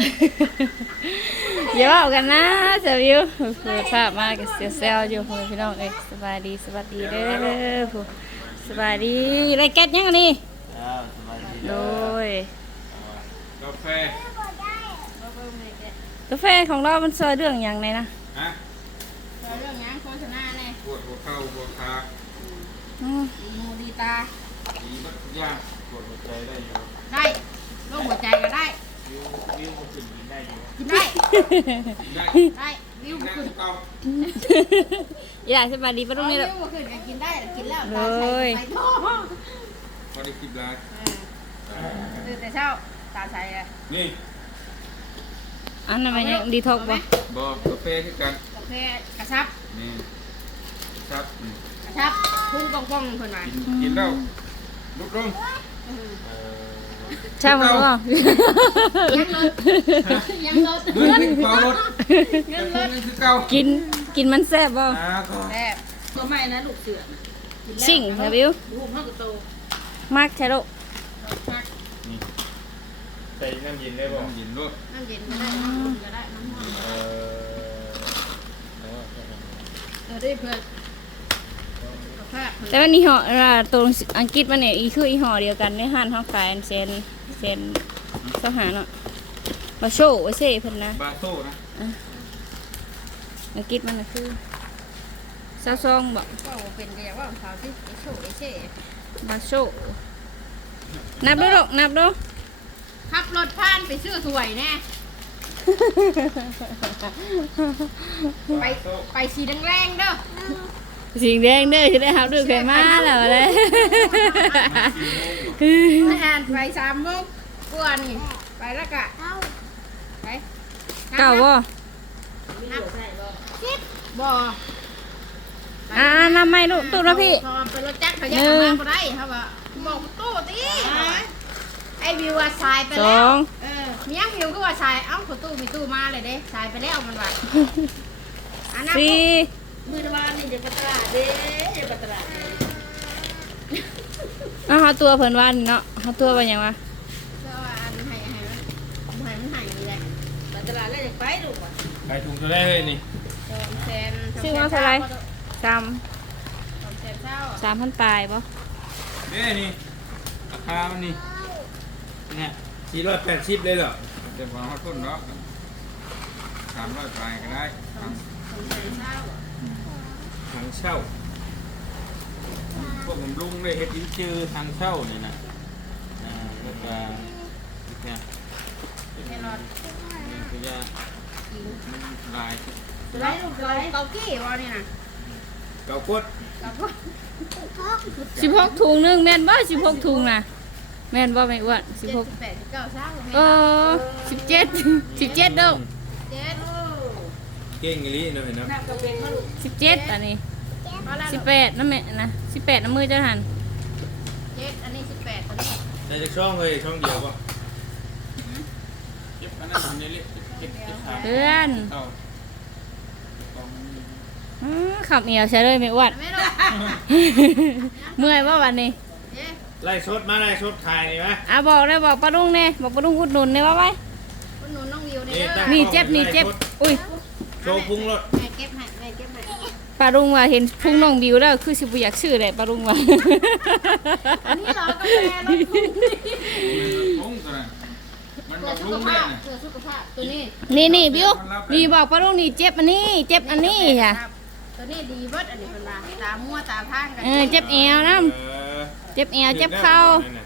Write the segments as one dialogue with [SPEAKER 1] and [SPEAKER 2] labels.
[SPEAKER 1] อย่าเอากันนะเสียวิวเปิดภาพมากับเสียเซลอยู่พี่น้องเอ้ยสบายดีสวัสดีเด้อผู้สบายดีไรแก๊สยังอันนี้โดย
[SPEAKER 2] กาแฟ
[SPEAKER 1] กาแฟของเรามันซอยเรื่องอย่างไรนะ
[SPEAKER 2] ฮะ
[SPEAKER 3] ซอยเรื่องยังโฆษณาเนี่ย
[SPEAKER 2] ปวดหัวเข่าปวดขา
[SPEAKER 3] ดีหูดีตา
[SPEAKER 2] ดีมากทุกอย่างปวดหัวใจได้อยู่
[SPEAKER 3] ได้โรคหัวใจก็ได้
[SPEAKER 2] วิวขึ้นกินได้อยู่
[SPEAKER 3] กินได้
[SPEAKER 2] ได้
[SPEAKER 3] วิวขึ้น
[SPEAKER 1] อยากสบายดีปะตรงนี้หรอ
[SPEAKER 3] วิวขึ้นกินได้กินแล้วตาใส่ไปท้อ
[SPEAKER 2] พอได้คิดแล้ว
[SPEAKER 3] ตื่นแต่เช้าตาใส่เลย
[SPEAKER 2] นี่
[SPEAKER 1] อันนั้นมันยังดีท็อกบ่
[SPEAKER 2] บอกกาแฟคือกัน
[SPEAKER 3] กาแฟกระชับ
[SPEAKER 2] นี่ครับ
[SPEAKER 3] กระชับพุ่งป่องๆคนมา
[SPEAKER 2] กินแล้วลุกลง
[SPEAKER 1] ใช่ไหมบ่
[SPEAKER 3] ยังรถ
[SPEAKER 2] เงินที่เปล่ารถเงินคือเก่า
[SPEAKER 1] กินมันแซ่บบ่
[SPEAKER 3] แซ่บตัวใหม่นะลูกเสือ
[SPEAKER 1] ชิ่งค่ะวิว
[SPEAKER 3] ลูกมากกว่าโต
[SPEAKER 1] มากใช่ลูก
[SPEAKER 2] ใส่น้ำเย็นได้บ่น้ำเย็นด้วย
[SPEAKER 3] น้ำเย็นก็ได้น้ำอุ่นก็ได้น้ำร้อนได้เพื่อน
[SPEAKER 1] แต่ว่านี่ห่อตัวอังกฤษมันเนี่ยอีคืออีห่อเดียวกันในห้านห้องขายเซนสหาเนาะบาโชไว้เซ่เพิ่นนะ
[SPEAKER 2] บาโซ่นะ
[SPEAKER 1] อังกฤษมันน่ะคือซาซองบอก
[SPEAKER 3] ก็เป็นเดียวว่าเขาที่ไอโชไอเซ่
[SPEAKER 1] บาโชนับดูลูกนับดู
[SPEAKER 3] ขับรถผ่านไปซื้อสวยแน่ไปสีแดงๆเด้อ
[SPEAKER 1] สีแดงเด้อจะได้หาดูเคยมาแล้วเลย
[SPEAKER 3] อาหารไป3 โมงกว่านี่ไปแล้วกะไป
[SPEAKER 1] เก่าบ่
[SPEAKER 3] บ่
[SPEAKER 1] นำไม่ลูกตู้แล้วพี่
[SPEAKER 3] ไปรถจักรเขายังมาบ่ได้เขาว่าบอกตู้ตีไอวิวว่าสายไปแล้วมียังวิวก็ว่าสายเอ้าตู้มีตู้มาเลยเด้สายไปแล้วมันว่า
[SPEAKER 1] สี่
[SPEAKER 3] มือวานนี่จะปตราเด้จะปตรา
[SPEAKER 1] เขาตัวเพิ่นวานเนาะเขาตัวเป็นยังวะ
[SPEAKER 3] ก็อันให้มันให้เลยปตราแล้วจะไปดูก่อน
[SPEAKER 2] ไปถุงตัวได้เลยนี่
[SPEAKER 1] ชื่อว่าเท่าไร3,000 ปลายปะ
[SPEAKER 2] นี่ราคามันนี่เนี่ย480เลยเหรอเดี๋ยวผมเอาต้นเนาะ300 ปลายก็ได้ทางเช่าพวกผมลุงได้เฮ็ดชื่อทางเช่านี่นะแล้วก็เนี่ย
[SPEAKER 3] เนี่ยรถ
[SPEAKER 2] คือยาลาย
[SPEAKER 3] ลูกเกากี้วะนี่นะ
[SPEAKER 2] เกากด
[SPEAKER 1] 16 ถุงนึงแม่นบ่16 ถุงนะแม่นบ่ไม่อ้วน16 17 เด้อ
[SPEAKER 2] เก่งอีหลีเนาะเห็นเนาะ
[SPEAKER 1] 17อันนี้18นั่นแม่นะ18น้ำมือจะหัน
[SPEAKER 3] อันนี้18ตัวนี้
[SPEAKER 2] แต่จะช่องเลยช่องเดียวป่ะเก็บอันนั้นอันนี้เก็บ
[SPEAKER 1] เพื่อนขับเหนียวใช่เลยไม่อ้วนเมื่อยว่าวันนี้
[SPEAKER 2] ไล่ชดมาไล่ชดขายนี่ไหม
[SPEAKER 1] บอกเลยบอกป้าลุงเนี่ยบอกป้าลุงอุดหนุนเนี่ยว่าไว้
[SPEAKER 3] อุดหนุนน้องวิวเนี่ย
[SPEAKER 1] นี่เจ็บอุ้ย
[SPEAKER 2] โชว์พุงรถ
[SPEAKER 3] เก็บให้
[SPEAKER 1] ปลาลุงว่าเห็นพุงน้องบิวแล้วคือสิบอยากชื่อเลยปลาลุงว่า
[SPEAKER 3] อันนี้เหรอกาแฟรถ
[SPEAKER 2] พุงตัวนั้นมันบอก
[SPEAKER 3] ลุงเนี่ยสุขภาพตัวนี้
[SPEAKER 1] นี่บิวนี่บอกปลาลุงนี่เจ็บอันนี้ค่ะ
[SPEAKER 3] ตัวนี้ดีเบิดอันนี้เป็นว่าตามั่วตาพังกัน
[SPEAKER 1] เจ็บเอวนะเจ็บเอวเจ็บเข่า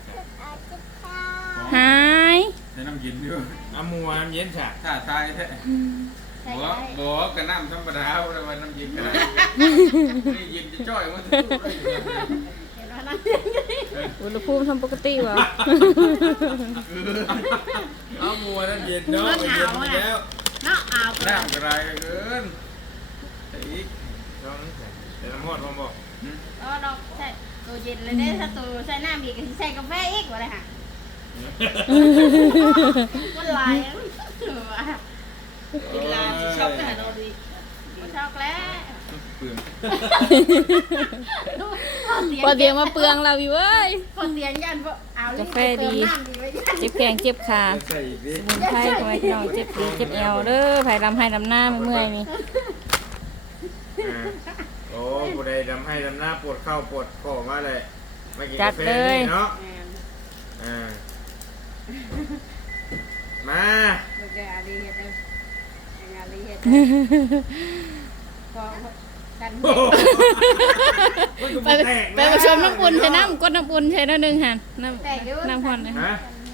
[SPEAKER 1] หาย
[SPEAKER 2] น้ำเย็นด้วยน้ำมัวน้ำเย็นฉะถ้าตายแท้บ่กับน้ำธรรมดาเลยว่าน้ำเย็นก็ได้นี่เย็นจะจ้อยมันจะสู้
[SPEAKER 1] ได้อุณหภูมิทำปกติวะ
[SPEAKER 2] เอามัวน้ำเย็นเนาะเย็นแล้ว
[SPEAKER 3] น้ำอาบ
[SPEAKER 2] น้ำกระไรเกินอีกแต่น้ำหอดผมบอก
[SPEAKER 3] เราใช่ตัวเย็นเลยได้ถ้าตัวใส่น้ำอีกก็ใส่กาแฟอีกวะเลยค่ะก็ลายกินลาช็อกแต่เราดีช็อกแล้ว
[SPEAKER 1] พอเตียงมาเปลืองเราอยู่เว้ย
[SPEAKER 3] พอเตียงยันเอา
[SPEAKER 1] กาแฟดีเจ็บแขนเจ็บขา
[SPEAKER 2] ใส่อีกดิ
[SPEAKER 1] สมุนไพรของไอ้พี่น้องเจ็บปีเจ็บเอวเด้อไผลำให้ลำหน้าเมื่อยๆนี่
[SPEAKER 2] โอ้ผู้ใดดำให้ดำหน้าปวดเข้าปวดคอมาเลยมากิน
[SPEAKER 1] จั
[SPEAKER 2] กา
[SPEAKER 1] ด
[SPEAKER 2] แฟ
[SPEAKER 1] เลย
[SPEAKER 2] นี่เนาะมา
[SPEAKER 3] ลูกแกอาลีเฮ็ดเด้ออาลีเฮ็ดก็กัน
[SPEAKER 1] ไปผสมน้ำอุ่นใช่น้ำกดน้ำอุ่นใช่น้ำหนึ่งหันน้ำพอนเลย
[SPEAKER 2] ฮะ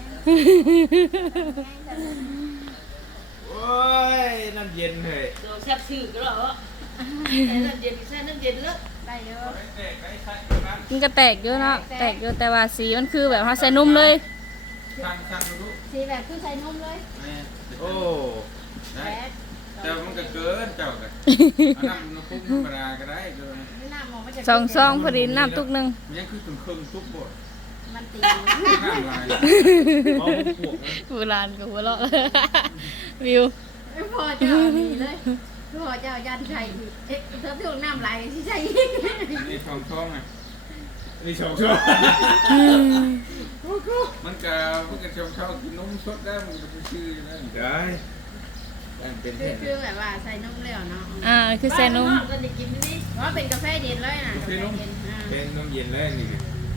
[SPEAKER 2] โอ้ยน้ำเย็นเลย
[SPEAKER 4] แซ่บชื่อก็เหรอน้ำเย็นใช่น้ำเย็นแล้ว
[SPEAKER 3] ได้เยอะ
[SPEAKER 1] มันก็แตกเยอะเนาะแตกเยอะแต่ว่าสีมันคือแบบเขาใส่นุ่มเลย
[SPEAKER 2] สั่งดู
[SPEAKER 3] สีแบบคือใส่นมเลย
[SPEAKER 2] โอ้ได้แต่มันก็เกินเจ้ากันน้ำพุ่งธรรมดาก็ได้เลย
[SPEAKER 3] ไม่น่ามองมันจะ
[SPEAKER 1] ซองพอดีน้ำตุกหนึ่ง
[SPEAKER 2] มันยังคือเครื่องทุกบท
[SPEAKER 3] มันตี
[SPEAKER 2] น้ำลายเอาพวก
[SPEAKER 1] โบราณกับหัวเราะ วิว
[SPEAKER 3] ไม่พอเจ้าดีเลยพอเจ้ายันใส่เอ๊ะเธอถูกน้ำไหลที่ใส่
[SPEAKER 2] นี่ช่องอ่ะนี่ช่องมันก็ช่องกินนมสดได้มันจะชื่อนั่นได้เป็น
[SPEAKER 3] คือแบบว่าใส่นมแล้วเนาะ
[SPEAKER 1] คือใส่นุ่ม
[SPEAKER 4] ก็จะกินนี่
[SPEAKER 3] ว่าเป็นกาแฟเย็นเลยนะกาแฟเย็น
[SPEAKER 2] เป็นนมเย็นแล้วนี่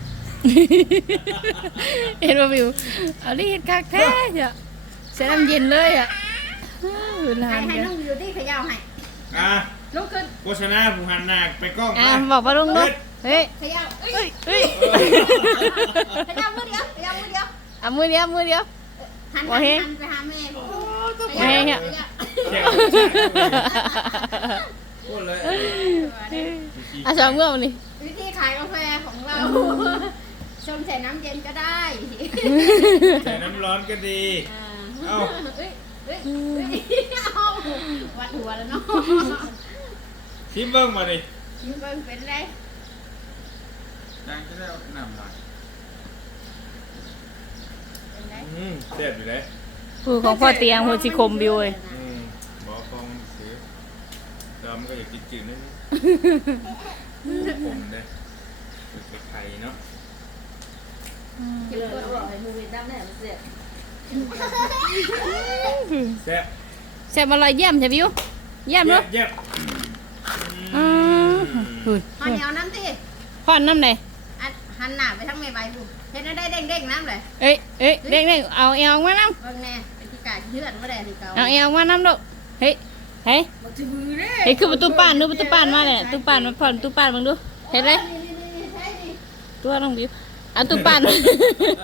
[SPEAKER 1] เห็นว่าวิวเอาดิเห็ดคักแท้เจ้ะใส่น้ำเย็นเลยอ่ะโบราณ
[SPEAKER 3] ให้
[SPEAKER 1] กัน
[SPEAKER 3] น้องวิวที่ขย่าให้ ลุกขึ้น
[SPEAKER 2] โฆษณาผู้หันหนักไปกล้อง
[SPEAKER 1] บอกว่าลุงลูกเฮ้ย
[SPEAKER 3] ขย่า
[SPEAKER 1] เฮ้ย
[SPEAKER 3] ขย่ามือเดียวขย่ามือเดียว
[SPEAKER 1] เอามือเดียว
[SPEAKER 3] หันไปหาแม่ผม
[SPEAKER 1] แม่เนี่ย
[SPEAKER 2] พูดเลย
[SPEAKER 1] เอาสองมือมานี่
[SPEAKER 3] วิธีขายกาแฟของเราชมใส่น้ำเย็นก็ได้
[SPEAKER 2] ใส่น้ำร้อนก็ดี
[SPEAKER 3] เอาวัดหัวแล้วเนาะ
[SPEAKER 2] ชิมเบิ้งมาดิ
[SPEAKER 3] ชิมเบิ้งเป็นไร
[SPEAKER 2] ดังจะได้น้ำลาย
[SPEAKER 3] เป็นไร
[SPEAKER 2] เด็ดอยู่เลย
[SPEAKER 1] ผู้ของพ่อเตียงหัวชิคมบิวเลย
[SPEAKER 2] บอกฟองเสียดอมก็อยากกินจืดนึงผมเลยเป็นไข่เนาะ
[SPEAKER 4] กินก็อร่อยมูวินน้ำแน่มันเสีย
[SPEAKER 2] แซ่บ
[SPEAKER 1] แซ่บอร่อยเยี่ยมใช่บิวเยี่ยมเนาะ
[SPEAKER 2] เย็บ
[SPEAKER 3] หันเหนียวน้ำตี
[SPEAKER 1] พ่อนน้ำไหน
[SPEAKER 3] หันหน้าไปทั้งไม่ใบบุเห็นได้เด้งๆน้ำเลย
[SPEAKER 1] เด็กเอาเอวมาน้ำ
[SPEAKER 3] เบิ้งแน่เป็นที่กาเชื่อนว่าได้ที่เก่า
[SPEAKER 1] เอาเอวมาน้ำลูกเฮ้ย
[SPEAKER 4] มันจะมือเด้
[SPEAKER 1] เฮ้ยคือประตูป้านดูประตูป้านมาเลยตู้ป้านมาผ่อนตู้ป้านมึงดูเห็นเลยตัวน้องบิวเอาตู้ป้าน
[SPEAKER 2] ใหญ่กัน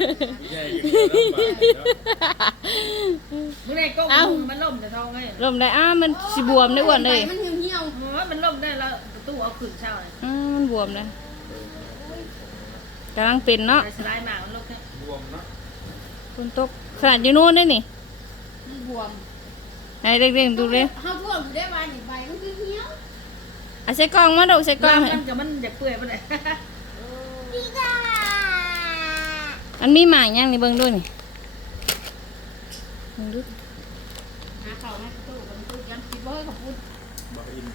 [SPEAKER 4] เมื่อไรก็มันล่มแต่ทองเลย
[SPEAKER 1] ลมได้มันสิบวมได้อ้วนเลย
[SPEAKER 3] มันเหี่ยว
[SPEAKER 4] มันล่มได้แล้วตู้เอาขึ้นเช้าเลย
[SPEAKER 1] มันบวมเลยกำลังเป็นเนาะ
[SPEAKER 4] สไลด์มามันล่มแค่
[SPEAKER 2] บวมเนาะ
[SPEAKER 1] ฝนตกขนาดอยู่นู่นได้นี่
[SPEAKER 3] มันบวม
[SPEAKER 1] ให้เด็กๆดูเลย
[SPEAKER 3] เขาท่วมอยู่ได้วันใบมันคือเหี่ยว
[SPEAKER 1] เอาใส่กล้องมาดูใส่กล้อง
[SPEAKER 4] มันกับมันอยากเปื่อยไปเลย
[SPEAKER 3] พี่กา
[SPEAKER 1] มันมีหมากยังนี่เบิ่งดูนี่เบิ่งดู
[SPEAKER 3] หาเขาให้ตู้กันตู้ยังคิดว่าเขาพูด
[SPEAKER 2] บอกอิน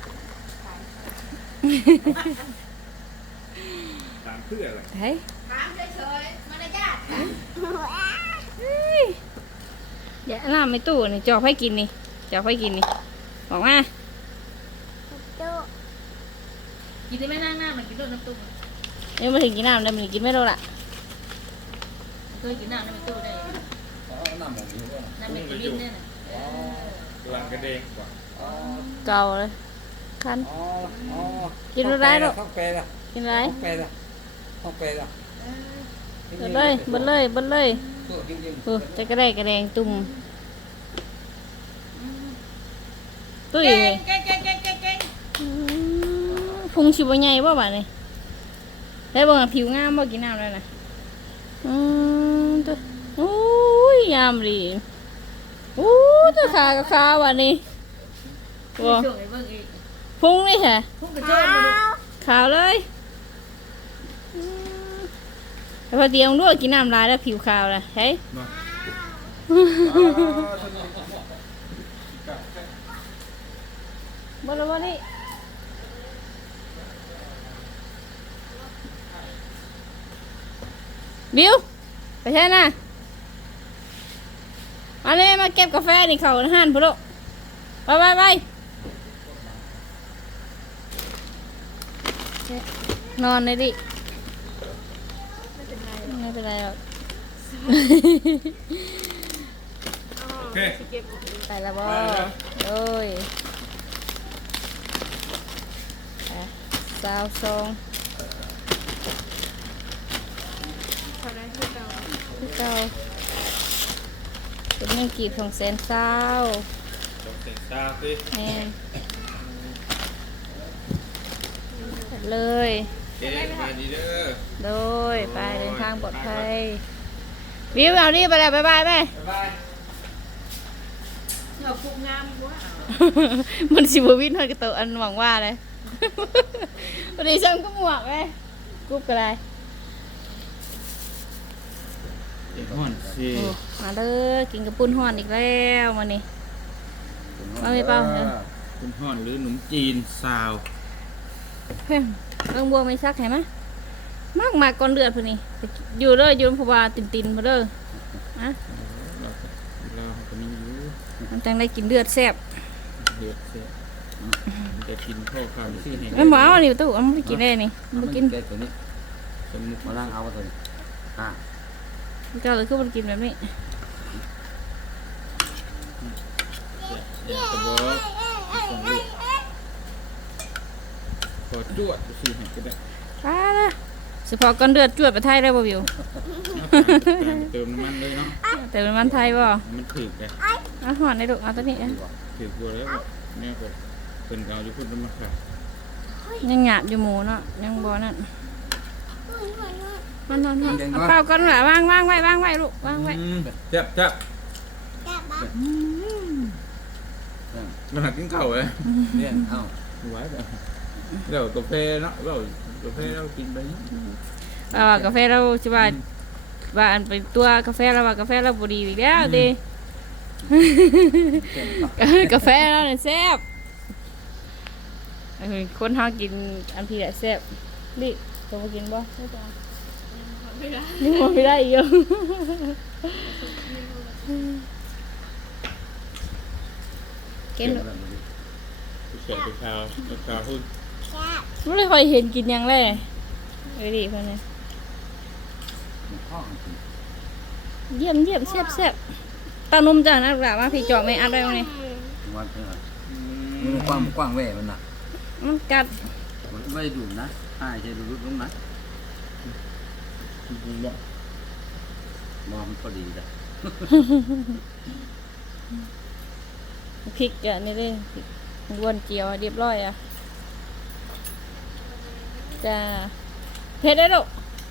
[SPEAKER 2] ตามเพื่ออะไร
[SPEAKER 1] เฮ้ย
[SPEAKER 3] ถามเฉยๆมารยาท
[SPEAKER 1] เดี๋ยวน้ำไม่ตู้นี่จอกให้กินนี่จอกให้กินนี่บอกมา
[SPEAKER 4] กินได้ไม่นั่งหน้ามันกินรถน้ำตู้
[SPEAKER 1] ยังไม่ถึงกินน้ำเลยมันกินไม่ได้ละ
[SPEAKER 4] เคยกินน้ำในตู้ได้น้ำมันกินเนี่ย
[SPEAKER 2] กำลังกระเด้งกว่า
[SPEAKER 1] เก่าเลยคันกินไม่ได้หรอก
[SPEAKER 5] ต้องเปย์ละ
[SPEAKER 1] กินอะไร
[SPEAKER 5] ต้องเปย์ละต้องเปย์ละ
[SPEAKER 1] เบิดเลยเบิดเลยเบิดเลย
[SPEAKER 5] ตัวจริง
[SPEAKER 1] จะกระแดงตุ่มตุ้ย
[SPEAKER 4] เก่
[SPEAKER 1] เลย
[SPEAKER 4] งเก่งเก่งเก่งเก่งเก่ง
[SPEAKER 1] พุงชิบะใหญ่บ่บ่านี่ได้บ่ผิวงามบ่กินน้ำเลยนะตัวโอ้ยยามดีโอ้ตัวขากับขาว่ะนี่
[SPEAKER 4] ช่วงไอ้เบิ้งอีก
[SPEAKER 1] พุงนี่แหละ
[SPEAKER 4] พุ่งกระโจนมาดู
[SPEAKER 1] ขาวเลยแต่พอเดียวด้วยกินน้ำลายแล้วผิวขาวเลยเฮ้ย
[SPEAKER 2] เนาะ
[SPEAKER 1] บ่ละบ่นี่บิวไปใช่น่ะเก็บกาแฟนี่เขาห้านพุ่นลูกไปนอนเลยดิไม่เป็นไรหรอก
[SPEAKER 2] โอเค
[SPEAKER 1] ไปแล้วบ่โอ้ยสาวทรงคือเก่าเป็นยังกีบของแสนเศร้า
[SPEAKER 2] ต้องเสียงตาสิ
[SPEAKER 1] แม่นเลย
[SPEAKER 2] เอ๊ะมาดีเด้อ
[SPEAKER 1] โดยไปเดินทางปลอดภัยวิวเอาดิไปแล้วบ๊ายบายไป
[SPEAKER 2] บ๊ายบาย
[SPEAKER 3] เราคุกงามกว่า
[SPEAKER 1] มันสิบวินเท่ากระโตอันหวังว่าเลยวันนี้ช่างก็หมวกเลยกรุ๊บก็ได้
[SPEAKER 2] เด็กห่อนสิ
[SPEAKER 1] โอ้มาเด้อกินกระปุ้นห่อนอีกแล้วมานี่มาไม่เปล่าเหรอ
[SPEAKER 2] คุณห่อนหรือหนุ่มจีนซาว
[SPEAKER 1] เพิ่มเรื่องบัวไม่ซักเห็นไหมมากก่อนเดือดพอนี่อยู่เด้ออยู่พบาตินพอเด้ออะ
[SPEAKER 2] เราคนนี้อยู่
[SPEAKER 1] มันจังได้กินเดือดแซ่บ
[SPEAKER 2] เดือดเสียจะกินข้าวข้าวที่ไหน
[SPEAKER 1] ไม่บอกเอานี่ตู้เอาไม่กินได้นี่ไม่กิน
[SPEAKER 5] แกตัวนี้
[SPEAKER 2] สมุก
[SPEAKER 5] มาล้างเอาตัวนี้อ่า
[SPEAKER 1] เจ้าเลยคือมันกินแบบนี้
[SPEAKER 2] อยากจะบอกของลูกขอจวดสิให้ก็ได้
[SPEAKER 1] ไปละเฉพาะก่อนเดือดจวดไปไทยได้บ่วิว
[SPEAKER 2] เติมน้ำมันเลยเนาะ
[SPEAKER 1] แต่เป็นมันไทยบ่
[SPEAKER 2] มันถึกเลย
[SPEAKER 1] เอาห่อนในลูกเอาตัวนี้อะ
[SPEAKER 2] ถึกบัวแล้วเนี่ยก็เป็นเอาอยู่พุ่นเป็นมาขาย
[SPEAKER 1] ยังหยาบอยู่หมูเนาะยังบ่นั่นมันเอาเปล่าก่อนหน่อยวางไว้ลูกวางไว้
[SPEAKER 2] จับมันหักกินเข่าเลย
[SPEAKER 5] เนี่ยเอ้า
[SPEAKER 2] ไว้แบบเดี๋ยวกาแฟเนาะเรากาแฟเรากินไป
[SPEAKER 1] กาแฟเราสิว่าอันเป็นตัวกาแฟเราว่ากาแฟเราบ่ดีอีกแล้วดิ กาแฟเราเนี่ยแซ่บคนเฮากินอันพี่แหละแซ่บดิตัวมากินบ่ไม่ได้อีกเก่ง
[SPEAKER 2] เสียไปข่าวหุ้น
[SPEAKER 1] ไม่ได้ค่อยเห็นกินหยังเลยดิเพิ่นนี่
[SPEAKER 5] ห้อง
[SPEAKER 1] เยี่ยมแซ่บตานุ่มจ้ะนะลูกหลานมาพี่จอกไม่อัดได้บ่นี่
[SPEAKER 5] วันเท่าไหร่มันกว้างแหว่มันน่ะ
[SPEAKER 1] มันกัด
[SPEAKER 5] มันไม่ดูนะใช่ดูรุดลงนะมองมันพอดีจ้ะ
[SPEAKER 1] พริกอ่ะนี่เลยพริกวนเจียวเรียบร้อยอ่ะจ้าเผ็ดได้ลูก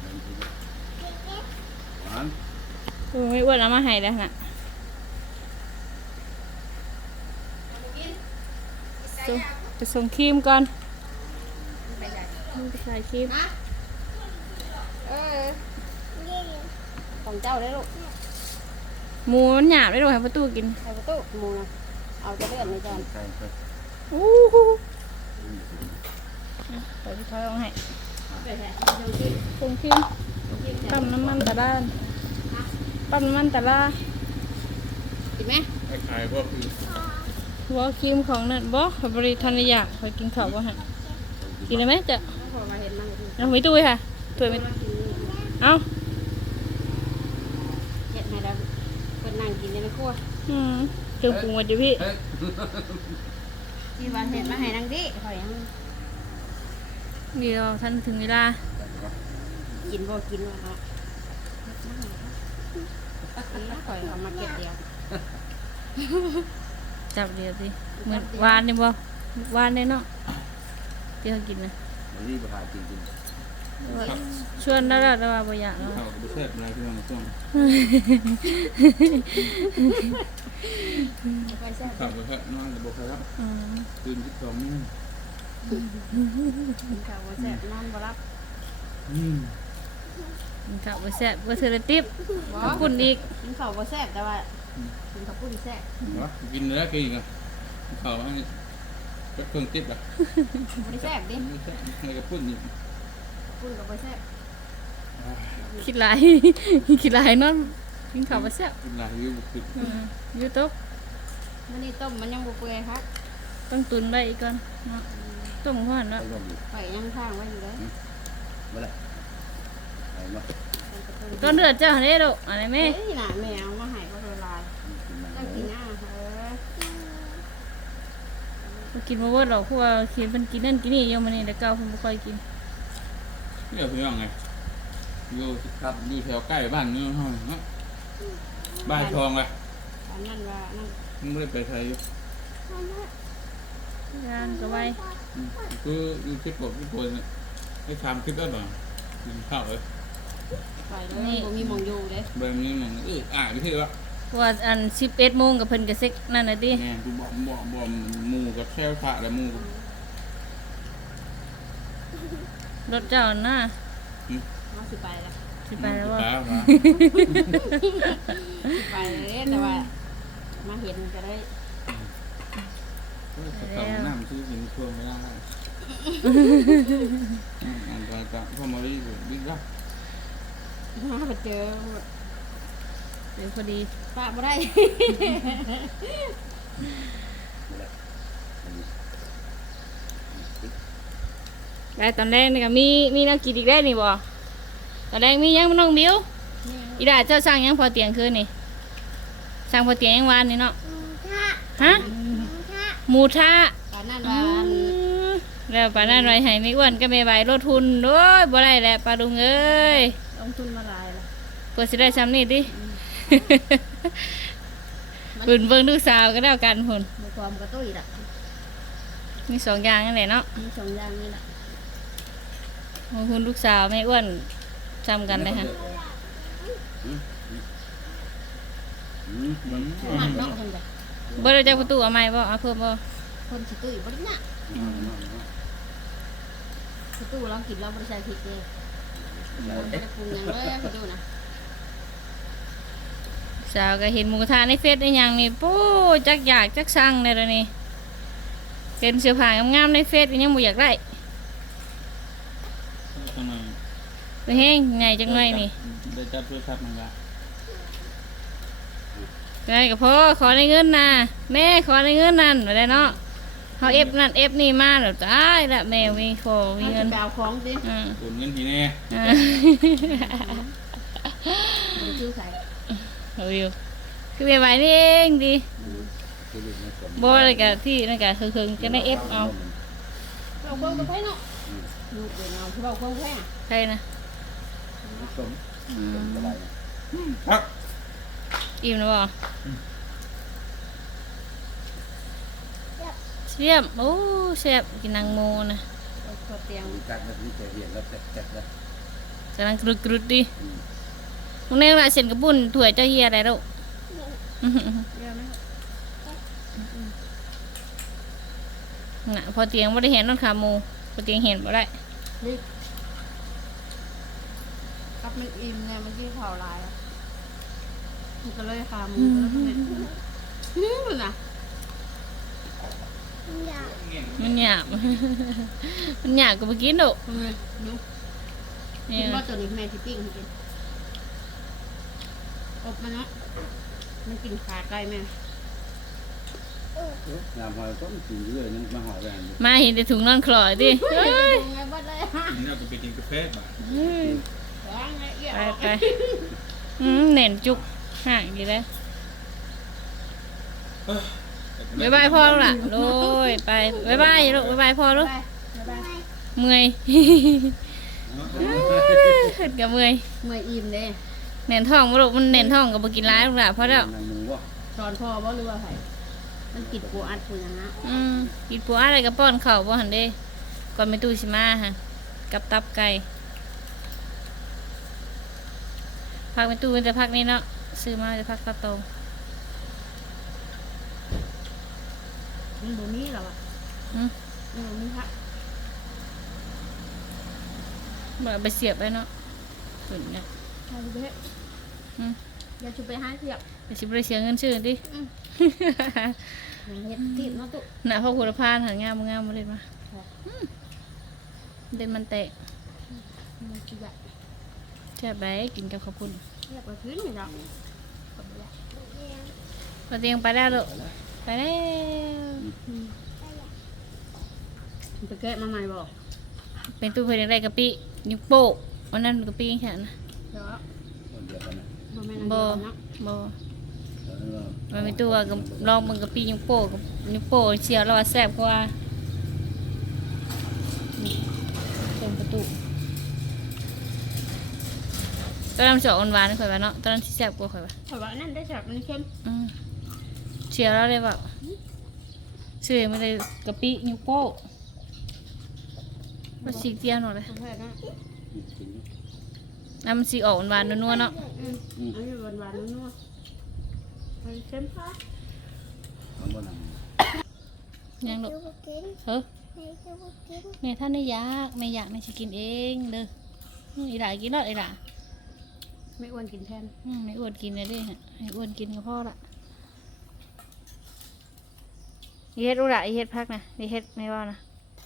[SPEAKER 5] หวาน
[SPEAKER 1] ไม่อ้วนเอามาให้แล้วนะจะส่งครีมก่อนไปใส่ครีม
[SPEAKER 3] ของเจ้าได้ลูก
[SPEAKER 1] หมูมันหยาบได้ลูกให้ประตูกิน
[SPEAKER 3] ใส่ประตูหมูนะเอาจะเลื่อนในจาน
[SPEAKER 5] ใช่ใช่
[SPEAKER 1] อู้หูไปพี่ทอยเอาให้ส่งครีมปั๊มน้ำมันตะด้านปั๊มน้ำมันตะลา
[SPEAKER 3] กินไหม
[SPEAKER 2] ไอ้ขายพวกคือ
[SPEAKER 1] หัวครีมของนั่นบ่ขอยบริทันอยากคอยกินข้าวบ่ฮะกินได้ไหมจ๊ะ
[SPEAKER 3] พอมาเห็นมัน
[SPEAKER 1] เอาไม่ตู้ค่ะถ้วยไม่เอา
[SPEAKER 3] เห็ดให้เราเป็นนั่งกินในครัว
[SPEAKER 1] เครื่องปรุงหมดอยู่พี่
[SPEAKER 5] เฮ้ย
[SPEAKER 3] ที่ว่าเห็ดมาให้นั่งดิคอยยัง
[SPEAKER 1] เดี๋ยวท่านถึงเวลา
[SPEAKER 3] กินบ่กินวะฮะคอยเอามาเก็บเดียว
[SPEAKER 1] จับเดี๋ยวสิเหมือนวานนี่บ่วานเนี่ยเนาะที่เขากินนะ
[SPEAKER 5] มันรีบหาจริง
[SPEAKER 1] ชวนแล้วแต่ว่าบ่อยากเนาะ
[SPEAKER 2] ข้าวกับเสื้ออะไรที่เราต้อง
[SPEAKER 3] ไปแซ่บ
[SPEAKER 2] ข้าวกับเสื้อนอนกับบุคคล
[SPEAKER 1] อืม
[SPEAKER 2] ตื่นที่สองนี่
[SPEAKER 3] กินข้าวบ่แซ่บนอนบ่รับ
[SPEAKER 1] กินข้าวบ่แซ่บบ่เทื่อละติ๊บ
[SPEAKER 3] บ่
[SPEAKER 1] ขอบคุณอีก
[SPEAKER 3] กินข้าวบ่แซ่บแต่ว่ากินข้าวปุ้นแซ่บ
[SPEAKER 2] กินเนื้อกินกันข้าวให้ก็เครื่องติดอ่ะ
[SPEAKER 3] บ่ได้แซ่บดิ
[SPEAKER 2] อะไรกับปุ่นนี่
[SPEAKER 3] ปุ้นก็บ่แซ่บ
[SPEAKER 1] คิดหลาย คิดหลายเนาะกินข้าวบ่แซ่บ
[SPEAKER 2] เป็นไรอยู่บุกติด
[SPEAKER 1] ยูทูบ
[SPEAKER 3] มันนี่ต้มมันยังบ่เปื่อยครับ
[SPEAKER 1] ต้องตุนไว้อีกก่อนเนาะต้มก่อนเนาะ
[SPEAKER 5] ไปร่วมอยู่
[SPEAKER 3] ไปยังข้างไว้อยู่เลย
[SPEAKER 5] บ่ได้ไปบ่
[SPEAKER 1] ต้นเดือดเจ้าเด้ลูกอะไรแม่
[SPEAKER 3] เฮ้ยน่ะแมวมาให้ก็ละลาย
[SPEAKER 5] กินมัน
[SPEAKER 3] ต้องกินอ่ะ
[SPEAKER 1] บ่กินบ่เบิดหรอกเพราะว่าเขียนเพิ่นกินนั่นกินนี่อยู่มื้อนี้แต่เก่าเพิ่นบ่ค่อยกิน
[SPEAKER 2] เนี่ยเพื่อนไงอยู่ครับอยู่แถวใกล้บ้านนี่ห้องเนาะบ้านทองอ่ะ
[SPEAKER 3] อันนั้นว่านั่น
[SPEAKER 2] มึงไม่ได้ไปไทยอยู่
[SPEAKER 1] ย่างก็ไว้
[SPEAKER 2] คืออยู่คลิปบอกทุกคนให้ทำคลิปได้ป่ะกินข้าวเลย
[SPEAKER 3] ไปเลยบ่มีหมองอยู่เลย
[SPEAKER 2] แบบนี้มันไปที่ว่า
[SPEAKER 1] เพราะว่าอัน11 โมงกับเพิ่นก็เซ็กนั่นน่ะติ
[SPEAKER 2] แม่กูบอกหมูกับแช่ผ้าแล้วหมู
[SPEAKER 1] รถเจ้าน่ะ
[SPEAKER 3] เอาสิไปแล้ว
[SPEAKER 1] สิไปแล้วว่า
[SPEAKER 3] สิไปเลยแต่ว่ามาเห็นจะได้
[SPEAKER 2] เขาน้ำซื้อสินช่วงไม่ได้อันก็พอมาดีบิ๊กแล้ว
[SPEAKER 3] มาไปเจอ
[SPEAKER 1] เดี๋ยวพอดี
[SPEAKER 3] ป้าบ่ได้
[SPEAKER 1] ได้ตอนแรกนี่ก็มีแนวกินอีกได้นี่บ่ตอนแรกมีหยังบ่น้องบิวอีดาเจ้าสั่งหยังพอเตียงคืนนี่สั่งพอเตียงยังวานนี่เนาะฮะหมูทะ
[SPEAKER 3] ตอนนั้นว่า
[SPEAKER 1] แล้วปานนั้นไว้ให้ไม่อ้วนก็ไม่ไหวลดทุนโอ้ยบ่ได้แหละปลาดุงเอ้ย
[SPEAKER 3] ลงทุนมาหลายแล้ว
[SPEAKER 1] เพื่อสิได้ซ้ำนี่ติปืนเบิ่งลูกสาวก็แล้วกันพุ่น
[SPEAKER 3] บ่ความกระตุ้ยล่ะ
[SPEAKER 1] มีสองอย่างนั่นแหละเนาะ
[SPEAKER 3] มีสองอย่างนี่ล่ะ
[SPEAKER 1] คุณลูกสาวแม่อ้วนจำกันเลยค่ะ
[SPEAKER 3] มันเนาะเพิ่นจ้ะ
[SPEAKER 1] บ่ได้จากประตูเอาใหม่บ่เอาเพิ่มบ่
[SPEAKER 3] คนสิตุ้ยบ่ได้น่ะสิตุ้ยเรากินเราบ่ได้ใส่พริกเลยบ่ได้ปรุงหยังเลยสิตุ้ยนะ
[SPEAKER 1] สาวก็เห็นหมูกระทะในเฟซในหยังนี่ปู้จักอยากจักสั่งเลยเดี๋ยวนี้เห็นเสื้อผ้างามๆในเฟซก็ยังบ่อยากได้
[SPEAKER 2] ทำไม
[SPEAKER 1] ไปแห้งใหญ่จังหน่อยนี่
[SPEAKER 2] ได้จัดเพื่อทับมันละ
[SPEAKER 1] ไงก็พ่อขอในเงินนะแม่ขอในเงินนั่นบ่ได้เนาะเฮาเอฟนั่นเอฟนี่มาแล้วตายละแม่มีขอมี
[SPEAKER 3] เอา
[SPEAKER 1] เงิ
[SPEAKER 3] สิ
[SPEAKER 1] น
[SPEAKER 3] ไปเอาของสิ
[SPEAKER 1] อืม
[SPEAKER 2] โอนเงินทีแน่
[SPEAKER 1] อ่า
[SPEAKER 3] บ่ได้ซื้อใส่
[SPEAKER 1] โอ้ยคือเบียร์ใบนี่เองดี
[SPEAKER 5] คือลูกไม่สม
[SPEAKER 1] บ่อะไรกับที่นั่นกับคือจะได้เอฟเอา
[SPEAKER 3] เอาของกับไผเนาะลูกเดี๋ยวเอาสิเอาของแท้
[SPEAKER 1] ใครนะ
[SPEAKER 5] สมอะไร
[SPEAKER 2] ครับ
[SPEAKER 1] อิ่มแล้วบ่เสียบโอ้เสียบกินนางโมนะ
[SPEAKER 3] เอาตัวเตียง
[SPEAKER 5] กัดแล้วนี่จะเรียนแล้วจัดแล้ว
[SPEAKER 1] กำลังกรุดดิมึงเน่ว่าเส้นกระปุ่นถ้วยเจ้าเฮียอะไรลูก
[SPEAKER 3] เยอะไหม
[SPEAKER 1] น่ะพอเตียงบ่ได้เห็นนอนขาหมูพอเตียงเห็นบ่ได้
[SPEAKER 3] นี่กับมันอิ่มเนี่ยมันกินข้าวหลายอะมันก็เลยขาหมูแล้วมันเนี่ยน่ะ
[SPEAKER 1] มันหยาบ มันหยาบก็บ่กินดอก
[SPEAKER 3] ดู
[SPEAKER 1] นี่
[SPEAKER 3] กินว่าตัวนี้แม่ที่ปิ้งให้กินอบมันเนาะมันกินขาไก่แม่
[SPEAKER 5] งามหอยต้องกินเรื่อยนึงมาหอยแหวน
[SPEAKER 1] มาเห็นแต่ถุงนอนคลอยดิเฮ้ย
[SPEAKER 3] ไงบ้านเลย
[SPEAKER 2] นี่เราจะไปกินกาแฟบ่ะ
[SPEAKER 3] วางไงเอี้ย
[SPEAKER 1] ไปไปเน่นจุกห่างดีแล้วบ๊ายบายพ่อลูกล่ะโดยไปบ๊ายบายลูกบ๊ายบายพ่อลูกเมื่อย ขึ้นกับเมื่อย
[SPEAKER 3] เมื่อยอิ่มเลย
[SPEAKER 1] เน่นท้องบ่ลูกมันเน่นท้องกับบ่กินร้ายลูกล่ะเพราะแล้ว
[SPEAKER 5] นั่นหนูว่า
[SPEAKER 3] สอนพ่อบ่หรือว่าไผมันกินปูอัดปูอย่างนั้น
[SPEAKER 1] กินปัวอะไรกับป้อนข้าวบ่หันเด้ก่อนไปตู้สิมาฮะกับตับไก่พักไปตู้มันจะพักนี้เนาะซื้อมาจะพักตะโต
[SPEAKER 3] มันบ่มีหรอวะ
[SPEAKER 1] อืม
[SPEAKER 3] มันบ่มีพระ
[SPEAKER 1] บ่เอาไปเสียบไว้เนาะขึ้นเนี่ย
[SPEAKER 3] ใช่ไปเฮ็ด
[SPEAKER 1] อืม
[SPEAKER 3] เดี๋ยวจะไปหาเสียบ
[SPEAKER 1] ไปสิบ่ได้เสียเงินซื้อดิ
[SPEAKER 3] เฮ็ดติดเนาะตุ
[SPEAKER 1] น่ะพ่อคุณภาพหันงามบ่งามบ่ได้มาเด่นมันแตก
[SPEAKER 3] มันสิแบบ
[SPEAKER 1] แซ่บได้กินกับข้าวปุ้น
[SPEAKER 3] เรียกว่าพื้นนี่ดอก
[SPEAKER 1] ปเตียงไปแล้วลูกไปแล้ว
[SPEAKER 3] ไปแกะมาใหม่บอก
[SPEAKER 1] เป็นตู้เพื่อนได้กะปินิ้วโป้งวันนั้นกะปิแค่นั้นนะ
[SPEAKER 3] เดี๋ยว
[SPEAKER 5] คนเดียวกันนะ
[SPEAKER 3] บ่แม่น
[SPEAKER 1] บ่
[SPEAKER 3] เนาะ
[SPEAKER 1] บ่
[SPEAKER 5] แล้วก็
[SPEAKER 1] มันเป็นตัวกับลองมึงกะปินิ้วโป้งกับนิ้วโป้งเชียวแล้วว่าแซ่บกว่านี่เต็มประตูตอนนั้นจะอ่อนหวานข่อยว่าเนาะตอนนั้นสิแซ่บกว่าข่อยว่า
[SPEAKER 3] เพราะว่านั่นได้จากมันเข้ม
[SPEAKER 1] เชียวแล้วเลยแบบเชื่อไม่ได้กะปินิ้วโป้งมาสีเตี้ยหน่อยเลย
[SPEAKER 3] ประเภทนั้น
[SPEAKER 5] กิน
[SPEAKER 1] น้ำมันสีออกหวานๆนัวๆเนาะ
[SPEAKER 3] อันนี้หวานๆนัวๆมันเข้ม
[SPEAKER 5] มันบ่น
[SPEAKER 1] ยังลูกเฮ้ยแม่ท่านไม่อยากแม่อยากแม่จะกินเองเด้ออีหล่ากินเนาะอีหล่า
[SPEAKER 3] ไม่อ้วนกินแทน
[SPEAKER 1] ไม่อ้วนกินเลยเด้ให้อ้วนกินก็พอละอีเฮ็ดอุระอีเฮ็ดพักนะอีเฮ็ดไม่ว่านะ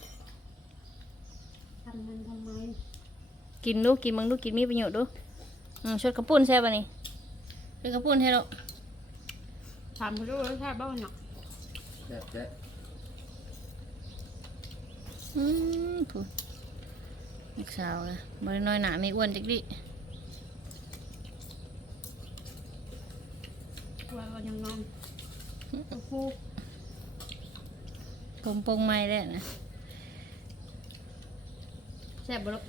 [SPEAKER 3] ทำมันทำไม
[SPEAKER 1] กินดูกินมึงดูกินมีประโยชน์ดูชดกระปุ้นแซ่บอันนี้ชดกระปุ้นให้ลูก
[SPEAKER 3] ทำเขาดูรสชาติบ้างเนาะ
[SPEAKER 5] แจ๊ะแจ๊ะ
[SPEAKER 1] พูดลูกสาวนะบริน้อยหนาไม่อ้วนจักดิ
[SPEAKER 3] ว่ายังนอนฟู
[SPEAKER 1] ผมปรุงไม่ได้นะ
[SPEAKER 3] แซ่บบ่ลูก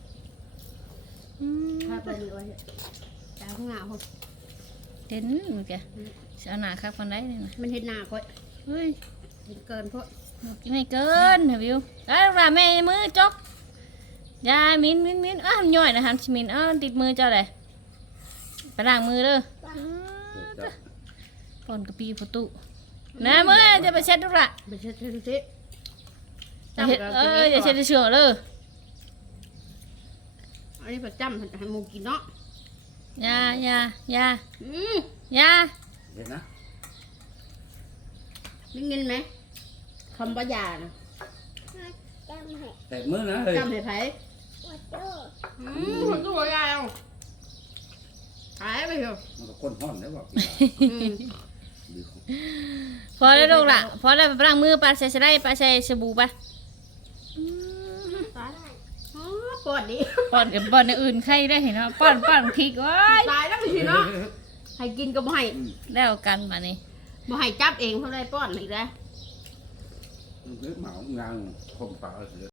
[SPEAKER 3] ถ้าเป็นอ้วนตาข้างหน้าผม
[SPEAKER 1] เห็นมึงแกจะเอาหนาคักคนได้เลยนะ
[SPEAKER 3] มันเห็นหน้าค่อย
[SPEAKER 1] เฮ้ย
[SPEAKER 3] เห็นเกินพวก
[SPEAKER 1] กินไม่เกินเหรอวิวได้ลูกหลานแม่มือจกยามินอ้าวย่อยนะฮันชิมินอ้าวติดมือเจ้าเลยไปล้างมือเด้อ
[SPEAKER 5] จ๊ะ
[SPEAKER 1] ปอนกระปีประตูนะมือจะไปเช็ดลูกหละ
[SPEAKER 3] ไปเช็ดสิ
[SPEAKER 1] จะเช็ดจะเช็ดเชือกเลย
[SPEAKER 3] อันนี้ประจำให้หมูกินเนาะ
[SPEAKER 1] ยา
[SPEAKER 3] อืม
[SPEAKER 1] ยา
[SPEAKER 5] เห็นนะ
[SPEAKER 3] ได้ยินไหมคำว่ายานะ
[SPEAKER 5] แตกมือนะเฮ้ย
[SPEAKER 3] จำให้ไผคนตัวยาวหายไปเถอะ
[SPEAKER 5] มันก็ก้นห้อนได้บอกกิน ดี
[SPEAKER 1] พอแล้วลูกหละพอแล้วไปล้างมือปลาใส่ได้ปลาใส่สบู่ปะ
[SPEAKER 3] ตายปวดดิ
[SPEAKER 1] ป้อนกับป้อนในอื่นใครได้เห็นเนาะป้อนพริกไว้
[SPEAKER 3] ตายแล้วไปสิเนาะให้กินก็บ่ให้
[SPEAKER 1] แล้วกันมานี่
[SPEAKER 3] บ่ให้จับเองเท่าไรป้อนอีกแล้ว
[SPEAKER 5] มันคือเหมางานคมปากเสือ